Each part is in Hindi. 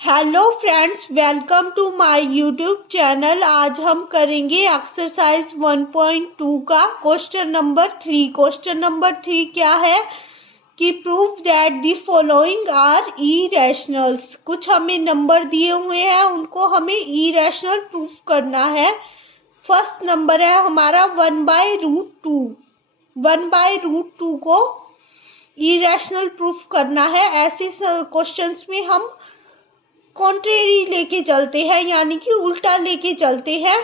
Hello friends, welcome to my YouTube channel. आज हम करेंगे एक्सरसाइज 1.2 का क्वेश्चन नंबर 3। क्वेश्चन नंबर 3 क्या है कि prove that the following are irrationals. कुछ हमें नंबर दिए हुए हैं, उनको हमें इरेशनल प्रूफ करना है। फर्स्ट नंबर है हमारा 1/√2। 1/√2 को इरेशनल प्रूफ करना है। ऐसे क्वेश्चंस में हम कॉन्ट्रेरी लेके चलते हैं, यानी कि उल्टा लेके चलते हैं।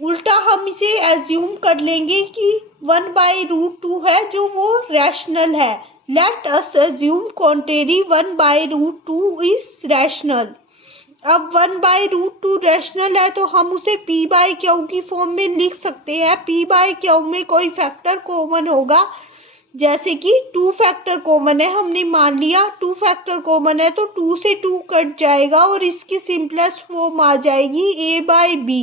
उल्टा हम इसे एज्यूम कर लेंगे कि 1/√2 है जो वो रैशनल है। Let us assume contrary 1/√2 is rational. अब 1/√2 रैशनल है तो हम उसे p/q की फॉर्म में लिख सकते हैं। p/q में कोई फैक्टर कॉमन होगा, जैसे कि 2 फैक्टर कॉमन है। हमने मान लिया 2 फैक्टर कॉमन है तो 2 से 2 कट जाएगा और इसकी सिंपलेस्ट फॉर्म आ जाएगी a/b।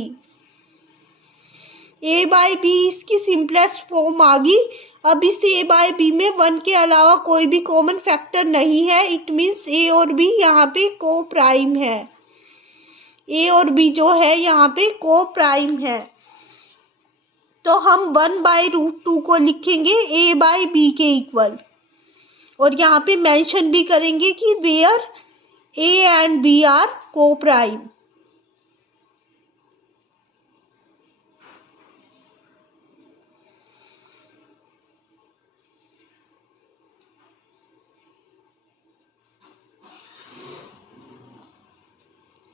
a/b इसकी सिंपलेस्ट फॉर्म आ गई। अब इस a/b में 1 के अलावा कोई भी कॉमन फैक्टर नहीं है। इट मीन्स a और b यहाँ पे को प्राइम है। a और b जो है यहाँ पे को प्राइम है। तो हम 1/√2 को लिखेंगे a/b के इक्वल, और यहाँ पे मेंशन भी करेंगे कि where a and b are coprime.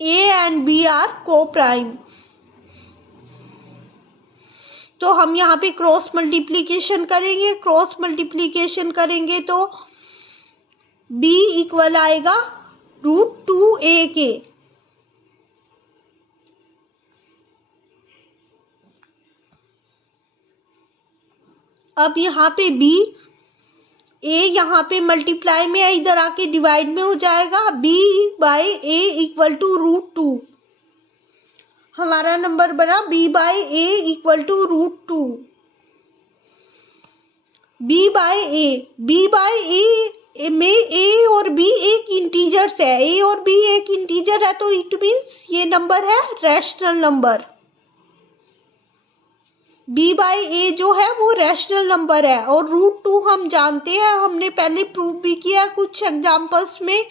a and b are coprime. तो हम यहाँ पे क्रॉस मल्टीप्लिकेशन करेंगे। क्रॉस मल्टीप्लिकेशन करेंगे तो b इक्वल आएगा √2a के। अब यहाँ पे b, a यहाँ पे मल्टीप्लाई में है, इधर आके डिवाइड में हो जाएगा। b/a equal to √2। हमारा नंबर बना b/a इक्वल टू √2। b/a में a और b एक इंटीजर्स है। a और b एक इंटीजर है तो इट मीन्स ये नंबर है रैशनल नंबर। b/a जो है वो रैशनल नंबर है। और √2 हम जानते हैं, हमने पहले प्रूव भी किया कुछ एग्जांपल्स में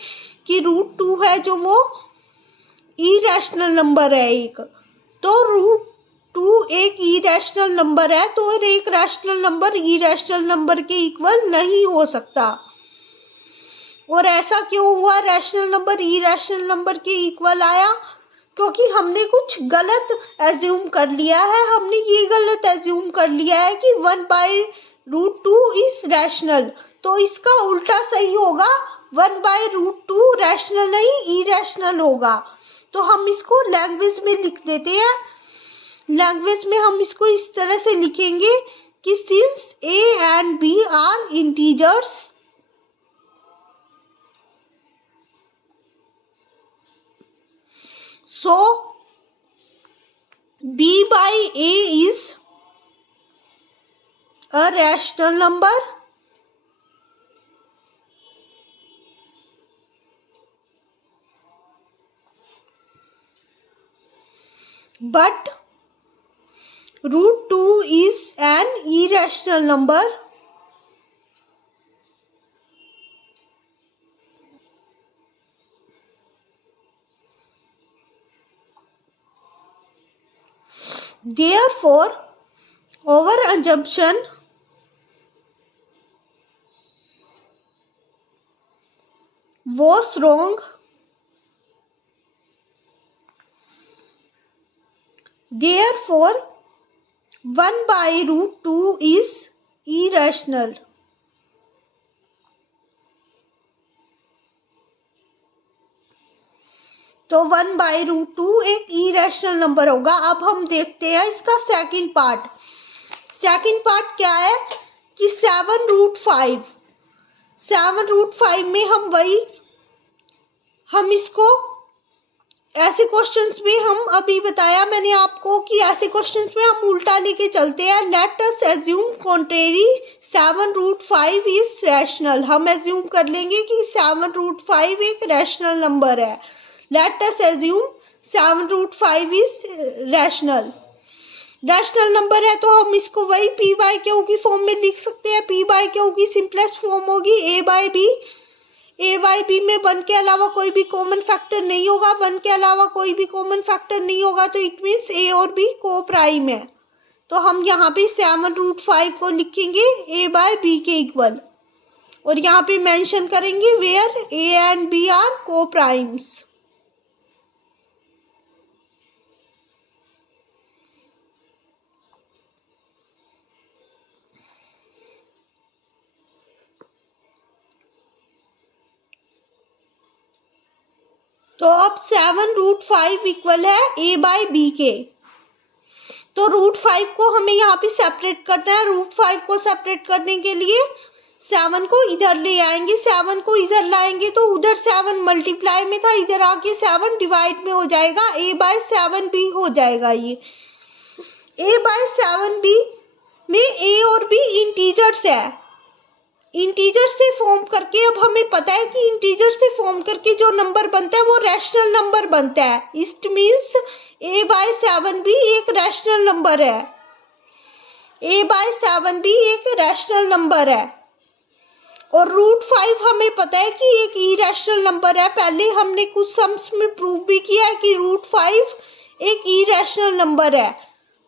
कि √2 है जो वो इरेशनल नंबर है एक। तो √2 एक इरेशनल नंबर है, तो एक रैशनल नंबर इरेशनल नंबर के इक्वल नहीं हो सकता। और ऐसा क्यों हुआ रैशनल नंबर इरेशनल नंबर के इक्वल आया? क्योंकि हमने कुछ गलत एज्यूम कर लिया है। हमने ये गलत एज्यूम कर लिया है कि 1/√2 इज रैशनल, तो इसका उल्टा सही होगा। 1/√2 रैशनल नहीं इरेशनल होगा। तो हम इसको लैंग्वेज में लिख देते हैं। लैंग्वेज में हम इसको इस तरह से लिखेंगे कि since a and b are integers, so b/a is a rational number but √2 is an irrational number therefore our assumption was wrong. Therefore 1/√2 is irrational. तो 1/√2 एक इरेशनल नंबर होगा। अब हम देखते हैं इसका सेकंड पार्ट। सेकंड पार्ट क्या है कि 7√5। 7√5 में हम इसको ऐसे क्वेश्चंस में हम अभी बताया मैंने आपको कि ऐसे क्वेश्चंस में हम उल्टा लेके चलते हैं। Let us assume contrary 7√5 is rational. हम एज्यूम कर लेंगे कि 7√5 एक रैशनल नंबर है। Let us assume 7√5 is rational number है, तो हम इसको वही पी बाई क्यू की फॉर्म में लिख सकते हैं। पी बाई क्यू की सिंपलेस्ट फॉर्म होगी a by b. A by b में 1 के अलावा कोई भी कॉमन फैक्टर नहीं होगा। 1 के अलावा कोई भी कॉमन फैक्टर नहीं होगा तो इट मीन्स ए और बी को प्राइम है। तो हम यहाँ पे 7√5 को लिखेंगे ए बाय बी के इक्वल, और यहाँ पे मेंशन करेंगे where a and b are coprimes. तो अब 7√5 इक्वल है ए बाय बी के। तो √5 को हमें यहाँ पे सेपरेट करना है। √5 को सेपरेट करने के लिए 7 को इधर ले आएंगे। 7 को इधर लाएंगे तो उधर 7 मल्टीप्लाई में था, इधर आके 7 डिवाइड में हो जाएगा। ए बाय 7b हो जाएगा। ये ए बाय 7b में ए और बी इंटीजर्स है। इंटीजर से फॉर्म करके अब हमें पता है कि इंटीजर से फॉर्म करके जो नंबर बनता है वो रैशनल नंबर बनता है। It means A by 7b एक रैशनल नंबर है। ए बाय 7b एक रैशनल नंबर है। और √5 हमें पता है कि एक इरैशनल नंबर है। पहले हमने कुछ सम्स में प्रूव भी किया है कि √5 एक इरैशनल नंबर है।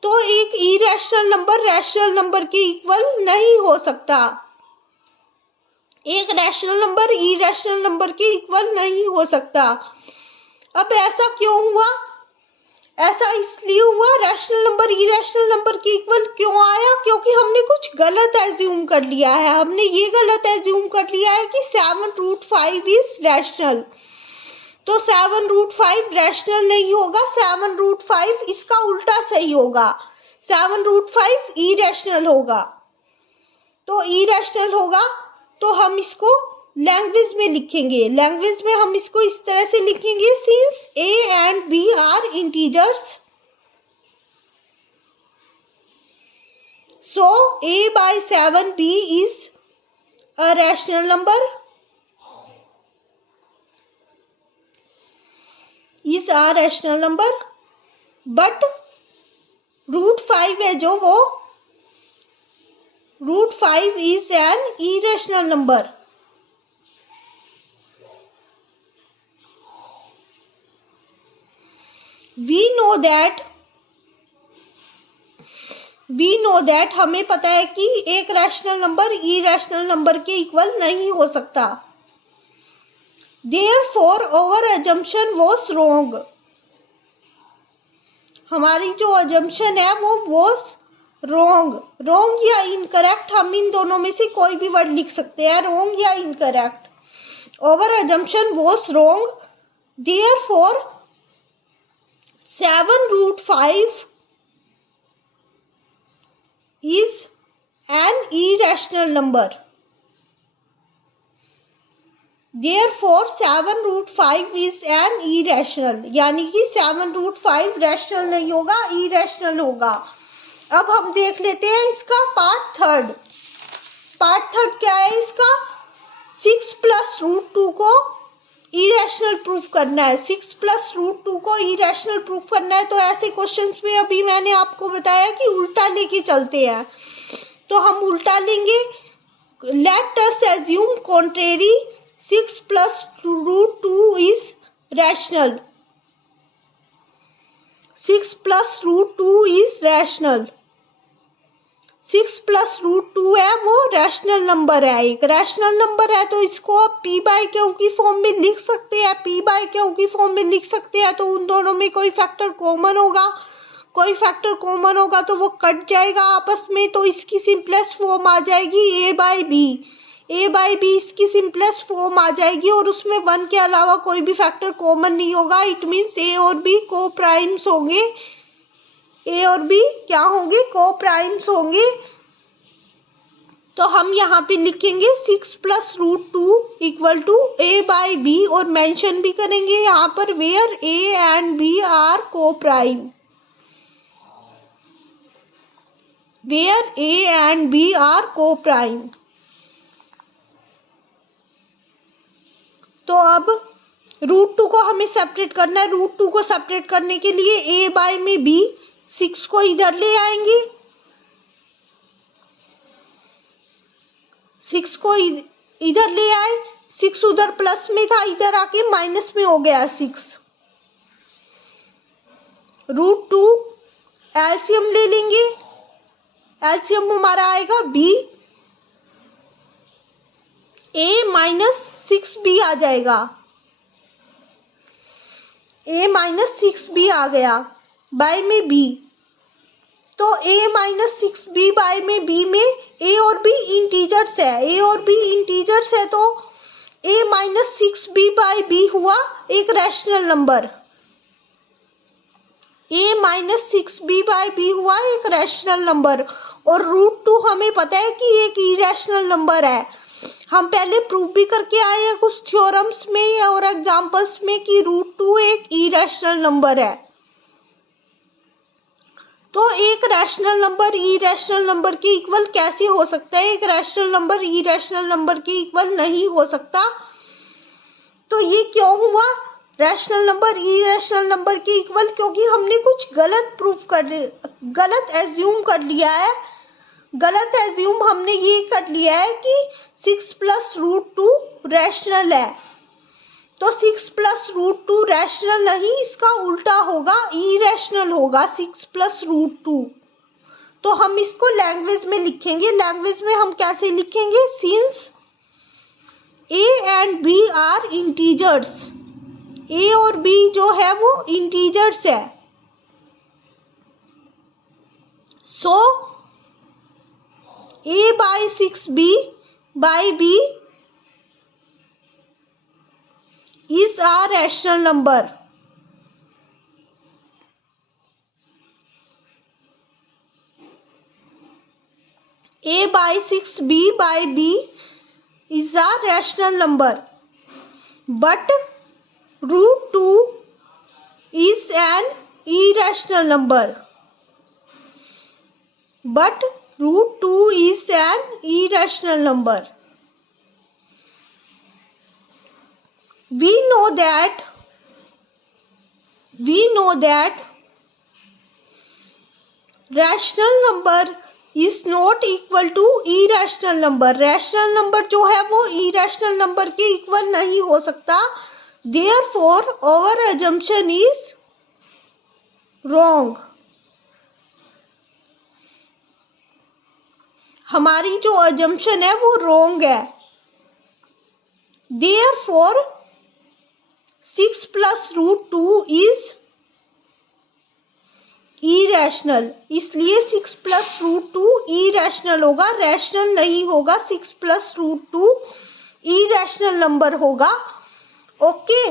तो एक इरैशनल नंबर रैशनल नंबर के इक्वल नहीं हो सकता। एक रैशनल नंबर इरैशनल नंबर के इक्वल नहीं हो सकता। अब ऐसा क्यों हुआ? ऐसा इसलिए हुआ, रैशनल नंबर इरैशनल नंबर के इक्वल क्यों आया? क्योंकि हमने कुछ गलत एज्यूम कर लिया है। हमने ये गलत एज्यूम कर लिया है कि 7√5 इज रैशनल। तो 7√5 रैशनल नहीं होगा। 7√5 इसका उल्टा सही होगा। 7√5 इरैशनल होगा। तो इरैशनल होगा तो हम इसको लैंग्वेज में लिखेंगे। लैंग्वेज में हम इसको इस तरह से लिखेंगे, since a and b are integers, so a by 7b is a rational number, is a rational number, but √5 है जो वो √5 is an irrational number. We know that हमें पता है कि एक रैशनल नंबर इरैशनल नंबर के इक्वल नहीं हो सकता। Therefore our assumption was wrong. हमारी जो assumption है वो was रॉन्ग या इनकरेक्ट, हम इन दोनों में से कोई भी वर्ड लिख सकते हैं, रॉन्ग या incorrect. Over assumption was wrong, therefore 7√5 is an irrational number. Therefore 7√5 is an irrational, यानी कि 7√5 रैशनल नहीं होगा, इरैशनल होगा। अब हम देख लेते हैं इसका पार्ट थर्ड। पार्ट थर्ड क्या है इसका? 6 + √2 को इरैशनल प्रूफ करना है। 6 + √2 को इरैशनल प्रूफ करना है। तो ऐसे क्वेश्चंस में अभी मैंने आपको बताया कि उल्टा लेके चलते हैं। तो हम उल्टा लेंगे। Late us assume contrary 6 + √2 is rational. 6 + √2 is rational. 6 + √2 है वो रैशनल नंबर है, एक रैशनल नंबर है। तो इसको आप पी बाय क्यू की फॉर्म में लिख सकते हैं। पी बाय क्यू की फॉर्म में लिख सकते हैं तो उन दोनों में कोई फैक्टर कॉमन होगा। कोई फैक्टर कॉमन होगा तो वो कट जाएगा आपस में। तो इसकी सिंपलेस्ट फॉर्म आ जाएगी ए by B. A by B इसकी सिंपलेस्ट फॉर्म आ जाएगी और उसमें 1 के अलावा कोई भी फैक्टर कॉमन नहीं होगा। इट मीन्स ए और बी को प्राइम्स होंगे। ए और बी क्या होंगे? को प्राइम्स होंगे। तो हम यहाँ पे लिखेंगे 6 plus root 2 equal to a by b, और मेंशन भी करेंगे यहाँ पर where a and b are coprime, where a and b are coprime. तो अब रूट 2 को हमें सेपरेट करना है। रूट 2 को सेपरेट करने के लिए a बाई में b, 6 को इधर ले आएंगे, 6 को इधर ले आए, 6 उधर प्लस में था, इधर आके माइनस में हो गया 6। रूट 2 एलसीएम ले लेंगे, एलसीएम हमारा आएगा b, a माइनस 6b आ जाएगा, a माइनस 6b आ गया बाय में b। तो a माइनस 6b बाय में b में a और b इंटीजर्स है, a और b इंटीजर्स है, तो a minus 6b by b हुआ एक rational number, a minus 6b by b हुआ एक रैशनल नंबर। और रूट 2 हमें पता है कि एक इरेशनल नंबर है, हम पहले प्रूव भी करके आए हैं कुछ थ्योरम्स में और एग्जांपल्स में कि रूट 2 एक इरेशनल नंबर है। तो एक रैशनल नंबर इरेशनल नंबर के इक्वल कैसे हो सकता है? एक रैशनल नंबर इरेशनल नंबर के इक्वल नहीं हो सकता। तो ये क्यों हुआ रैशनल नंबर इरेशनल नंबर के इक्वल? क्योंकि हमने कुछ गलत एज्यूम कर लिया है। गलत एज्यूम हमने ये कर लिया है कि 6 प्लस रूट 2 रैशनल है। तो 6 प्लस रूट 2 रैशनल नहीं, इसका उल्टा होगा, इरेशनल होगा 6 प्लस रूट 2। तो हम इसको लैंग्वेज में लिखेंगे। लैंग्वेज में हम कैसे लिखेंगे? Since a and b are integers, a और b जो है वो इंटीजर्स है। So a by 6b by b is a rational number. a by 6b by b is a rational number, but root 2 is an irrational number. But root 2 is an irrational number. We know that rational number is not equal to irrational number. rational number जो है वो irrational number के इक्वल नहीं हो सकता। Therefore our assumption is wrong. हमारी जो assumption है वो wrong है। Therefore 6 plus root 2 is irrational. इसलिए 6 plus root 2 irrational होगा, रैशनल नहीं होगा। 6 plus root 2 irrational नंबर होगा। ओके।